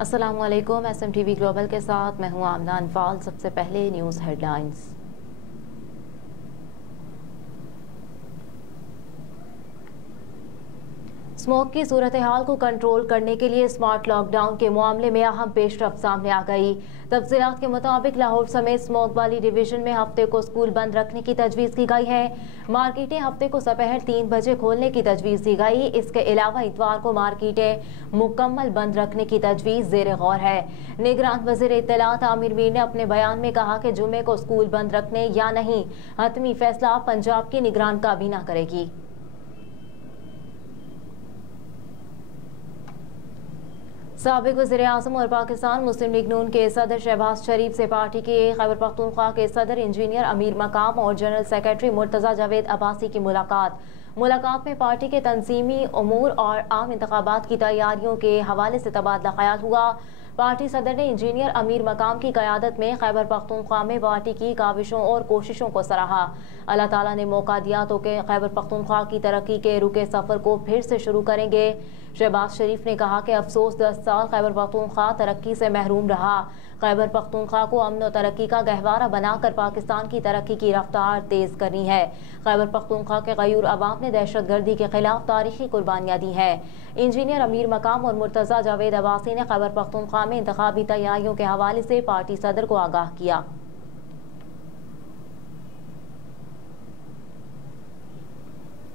अस्सलामुअलैकुम। SMTV global के साथ मैं हूं आमना अनफाल। सबसे पहले न्यूज़ हेडलाइंस। स्मोक की सूरत हाल को कंट्रोल करने के लिए स्मार्ट लॉकडाउन के मामले में अहम पेशरफ्त सामने आ गई। तफसीलात के मुताबिक लाहौर समेत स्मोक वाली डिवीजन में हफ्ते को स्कूल बंद रखने की तजवीज़ की गई है। मार्केटें हफ्ते को दोपहर 3 बजे खोलने की तजवीज़ दी गई। इसके अलावा इतवार को मार्केटें मुकम्मल बंद रखने की तजवीज़ ज़ेर गौर है। निगरान वज़ीर इत्तलात आमिर मीर ने अपने बयान में कहा कि जुमे को स्कूल बंद रखने या नहीं, हतमी फैसला पंजाब की निगरान काबीना करेगी। साबिक वज़ीर-ए-आज़म और पाकिस्तान मुस्लिम लीग नून के सदर शहबाज शरीफ से पार्टी के खैबर पख्तूनख्वा के सदर इंजीनियर अमीर मकाम और जनरल सेक्रेटरी मुर्तज़ा जावेद अब्बासी की मुलाकात में पार्टी के तंजीमी उमूर और आम इंतखाबात की तैयारियों के हवाले से तबादला ख्याल हुआ। पार्टी सदर ने इंजीनियर अमीर मकाम की क़यादत में खैबर पख्तूनख्वा में पार्टी की काविशों और कोशिशों को सराहा। अल्लाह ताला ने मौका दिया तो कि खैबर पख्तूनख्वा की तरक्की के रुके सफ़र को फिर से शुरू करेंगे। शहबाज शरीफ ने कहा कि अफसोस 10 साल खैबर पख्तूनख्वा तरक्की से महरूम रहा। खैबर पख्तूनख्वा को अमन और तरक्की का गहवारा बनाकर पाकिस्तान की तरक्की की रफ्तार तेज करनी है। खैबर पख्तूनख्वा के गयूर अवाम ने दहशतगर्दी के खिलाफ तारीखी कुर्बानियां दी हैं। इंजीनियर अमीर मकाम और मुर्तज़ा जावेद अब्बासी ने खैबर पख्तूनख्वा में इंतखाबी तैयारियों के हवाले से पार्टी सदर को आगाह किया।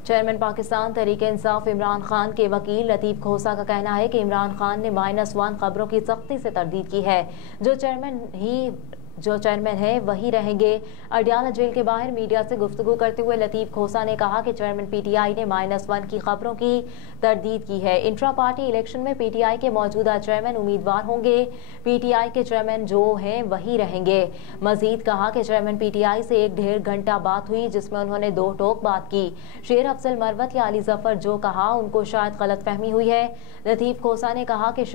चेयरमैन पाकिस्तान तहरीक-ए-इंसाफ इमरान खान के वकील लतीफ़ खोसा का कहना है कि इमरान खान ने -1 खबरों की सख्ती से तरदीद की है। जो चेयरमैन है वही रहेंगे। अडियाला जेल के बाहर मीडिया से गुफ्तगू करते हुए लतीफ़ खोसा ने कहा कि चेयरमैन PTI ने -1 की खबरों की तरदीद की है। इंट्रा पार्टी इलेक्शन में PTI के मौजूदा चेयरमैन उम्मीदवार होंगे। PTI के चेयरमैन जो हैं वही रहेंगे। मजीद कहा कि चेयरमैन PTI से 1.5 घंटा बात हुई जिसमें उन्होंने 2 टोक बात की। शेर अफजल मरवत या अली जफर जो कहा उनको शायद गलतफहमी हुई है। लतीफ़ खोसा ने कहा कि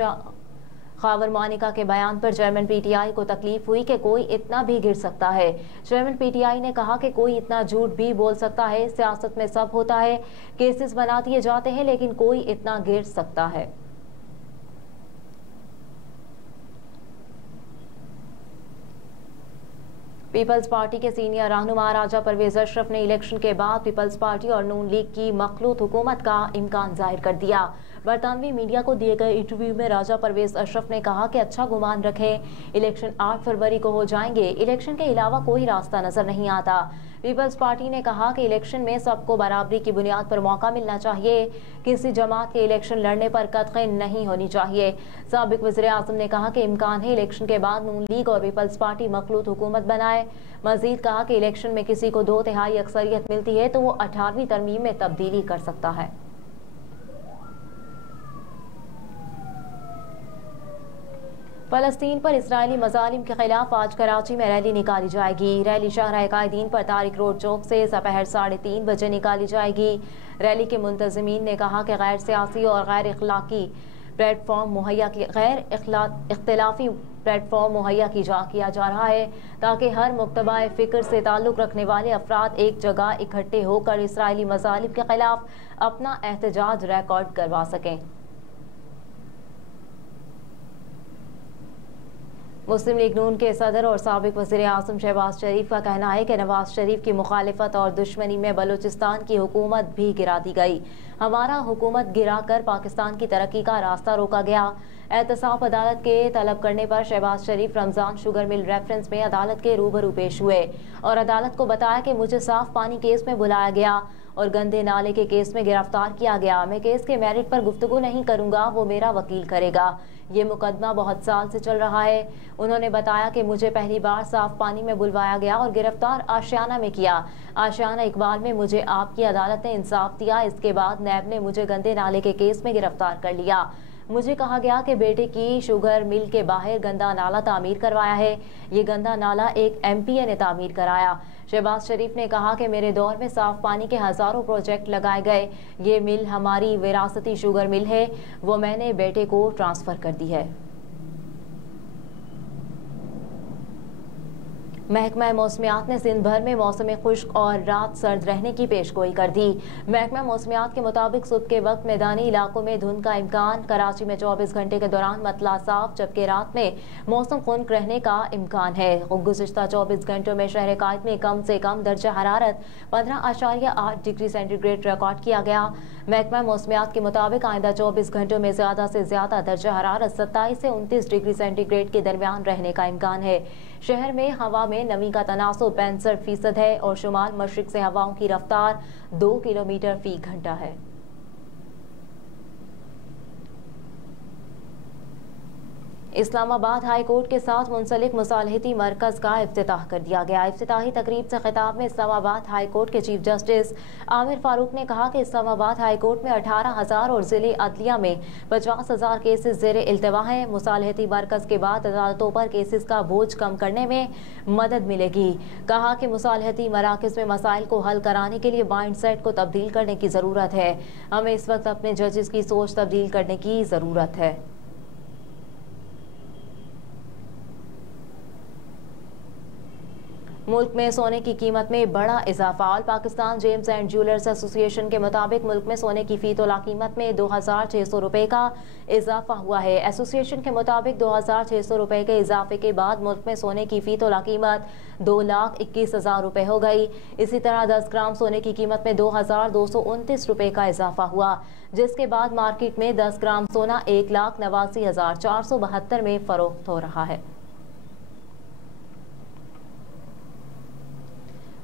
खावर मानिका के बयान पर चेयरमैन PTI को तकलीफ हुई कि कोई इतना भी गिर सकता है। चेयरमैन PTI ने कहा कि कोई इतना झूठ भी बोल सकता है। सियासत में सब होता है, केसेस बना दिए जाते हैं लेकिन कोई इतना गिर सकता है। पीपल्स पार्टी के सीनियर रहनुमा राजा परवेज अशरफ ने इलेक्शन के बाद पीपल्स पार्टी और नून लीग की मखलूत हुकूमत का इम्कान जाहिर कर दिया। बरतानवी मीडिया को दिए गए इंटरव्यू में राजा परवेज अशरफ ने कहा कि अच्छा गुमान रखें, इलेक्शन 8 फरवरी को हो जाएंगे। इलेक्शन के अलावा कोई रास्ता नजर नहीं आता। पीपल्स पार्टी ने कहा कि इलेक्शन में सबको बराबरी की बुनियाद पर मौका मिलना चाहिए। किसी जमात के इलेक्शन लड़ने पर कतई नहीं होनी चाहिए। साबिक वज़ीर-ए-आज़म ने कहा कि इम्कान है इलेक्शन के बाद नून लीग और पीपल्स पार्टी मखलूत हुकूमत बनाए। मजीद कहा कि इलेक्शन में किसी को 2/3 अक्सरियत मिलती है तो वो 18वीं तरमीम में तब्दीली कर सकता है। फ़लस्तीन पर इस्राएली मज़ालिम के खिलाफ आज कराची में रैली निकाली जाएगी। रैली शाहराह कायदीन पर तारिक रोड चौक से दोपहर 3:30 बजे निकाली जाएगी। रैली के मुंतज़मीन ने कहा कि गैर सियासी और गैर इखलाकी प्लेटफॉर्म इख्तिलाफी प्लेटफॉर्म मुहैया किया जा रहा है ताकि हर मुक्तबा फ़िक्र से ताल्लुक़ रखने वाले अफराद एक जगह इकट्ठे होकर इस्राएली मज़ालिम के खिलाफ अपना एहतजाज रिकॉर्ड करवा सकें। मुस्लिम लीग नून के सदर और साबिक वज़ीर-ए-आज़म शहबाज शरीफ का कहना है कि नवाज शरीफ की मुखालिफत और दुश्मनी में बलूचिस्तान की हुकूमत भी गिरा दी गई। हमारा हुकूमत गिरा कर पाकिस्तान की तरक्की का रास्ता रोका गया। एहतसाब अदालत के तलब करने पर शहबाज शरीफ रमजान शुगर मिल रेफरेंस में अदालत के रूबरू पेश हुए और अदालत को बताया कि मुझे साफ पानी केस में बुलाया गया और गंदे नाले के केस में गिरफ्तार किया गया। मैं केस के मेरिट पर गुफ्तगू नहीं करूंगा, वो मेरा वकील करेगा। ये मुकदमा बहुत साल से चल रहा है। उन्होंने बताया कि मुझे पहली बार साफ पानी में बुलवाया गया और गिरफ्तार आशियाना में किया। आशियाना इकबाल में मुझे आपकी अदालत ने इंसाफ दिया। इसके बाद नैब ने मुझे गंदे नाले के केस में गिरफ्तार कर लिया। मुझे कहा गया कि बेटे की शुगर मिल के बाहर गंदा नाला तामीर करवाया है। ये गंदा नाला एक MPA ने तामीर कराया। शहबाज शरीफ ने कहा कि मेरे दौर में साफ पानी के हजारों प्रोजेक्ट लगाए गए। ये मिल हमारी विरासती शुगर मिल है, वो मैंने बेटे को ट्रांसफर कर दी है। महकमा मौसमियात ने सिंध भर में मौसम खुश्क और रात सर्द रहने की पेशगोई कर दी। महकमा मौसमियात के मुताबिक सुबह के वक्त मैदानी इलाकों में धुंध का इम्कान, कराची में 24 घंटे के दौरान मतला साफ, जबकि रात में मौसम खुनक रहने का इम्कान है। गुज़िश्ता 24 घंटों में शहर कायद में कम से कम दर्जा हरारत 15.8 डिग्री सेंटीग्रेड रिकॉर्ड किया गया। महकमा मौसमियात के मुताबिक आइंदा 24 घंटों में ज़्यादा से ज़्यादा दर्जा हरारत 27 से 29 डिग्री सेंटीग्रेड के दरमियान रहने का इम्कान है। शहर में हवा में नमी का तनासुब 65% है और शुमाल मशरिक से हवाओं की रफ्तार 2 किलोमीटर फी घंटा है। इस्लामाबाद हाई कोर्ट के साथ मुंसलिक मुसालहती मरकज़ का इफ्तिताह कर दिया गया। इफ्तिताही तकरीब से खिताब में इस्लामाबाद हाई कोर्ट के चीफ जस्टिस आमिर फारूक ने कहा कि इस्लामाबाद हाई कोर्ट में 18,000 और ज़िले अदलिया में 50,000 केसेस ज़ेरे इल्तवा हैं। मुसालहती मरकज़ के बाद अदालतों पर केसेस का बोझ कम करने में मदद मिलेगी। कहा कि मुसालहती मराकज़ में मसाइल को हल कराने के लिए माइंड सेट को तब्दील करने की ज़रूरत है। हमें इस वक्त अपने जजेस की सोच तब्दील करने की ज़रूरत है। मुल्क में सोने की कीमत में बड़ा इजाफा। All Pakistan James and jewellers association के मुताबिक मुल्क में सोने की फी तोला कीमत में 2,600 रुपये का इजाफा हुआ है। एसोसिएशन के मुताबिक 2,600 रुपये के इजाफे के बाद मुल्क में सोने की फी तोला कीमत 2,21,000 रुपये हो गई। इसी तरह 10 ग्राम सोने की कीमत में 2,229 रुपये का इजाफा हुआ, जिसके बाद मार्केट में 10 ग्राम सोना 1,89,472 में फरोख्त हो रहा है।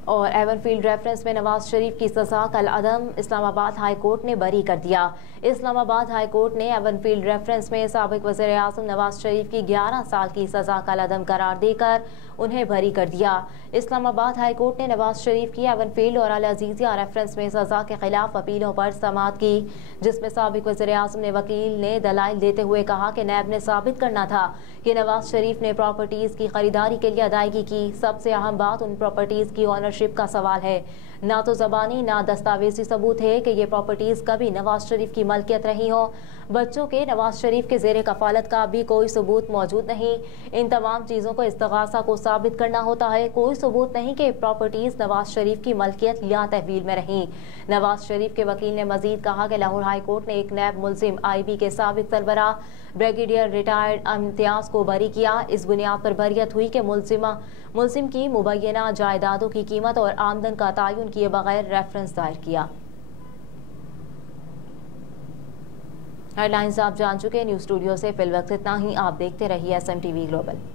और एवनफील्ड रेफरेंस में नवाज शरीफ की सजा कल अदम इस्लामाबाद हाई कोर्ट ने बरी कर दिया। इस्लामाबाद हाई कोर्ट ने एवनफील्ड रेफरेंस में साबिक वज़ीर आज़म नवाज शरीफ की 11 साल की सजा कल अदम करार देकर उन्हें बरी कर दिया। इस्लामाबाद हाई कोर्ट ने नवाज शरीफ की एवनफील्ड और अल अजीज़िया रेफरेंस में सजा के खिलाफ अपीलों पर समाअत की, जिसमें साबिक वज़ीर आज़म ने वकील ने दलाइल देते हुए कहा कि नैब ने साबित करना था कि नवाज शरीफ ने प्रॉपर्टीज़ की खरीदारी के लिए अदायगी की। सबसे अहम बात उन प्रॉपर्टीज़ की ऑनरशिप का सवाल है। ना तो ज़बानी ना दस्तावेजी सबूत है कि ये प्रॉपर्टीज़ कभी नवाज शरीफ की मलकियत रही हो। बच्चों के नवाज शरीफ के ज़ेरे कफालत का भी कोई सबूत मौजूद नहीं। इन तमाम चीज़ों को इस्तिगासा को साबित करना होता है। कोई सबूत नहीं कि प्रॉपर्टीज़ नवाज शरीफ की मलकियत या तहवील में रहीं। नवाज शरीफ के वकील ने मजीद कहा कि लाहौर हाई कोर्ट ने एक नैब मुलजिम IB के साबिक सरबराह ब्रिगेडियर रिटायर्ड इम्तियाज़ को बरी किया। इस बुनियाद पर बरियत हुई कि मुलजिम की मुबैना जायदादों की कीमत और आमदन का तयन किए बगैर रेफरेंस दायर किया। हेडलाइंस आप जान चुके। न्यूज़ स्टूडियो से फिलवक्त इतना ही। आप देखते रहिए SMTV ग्लोबल।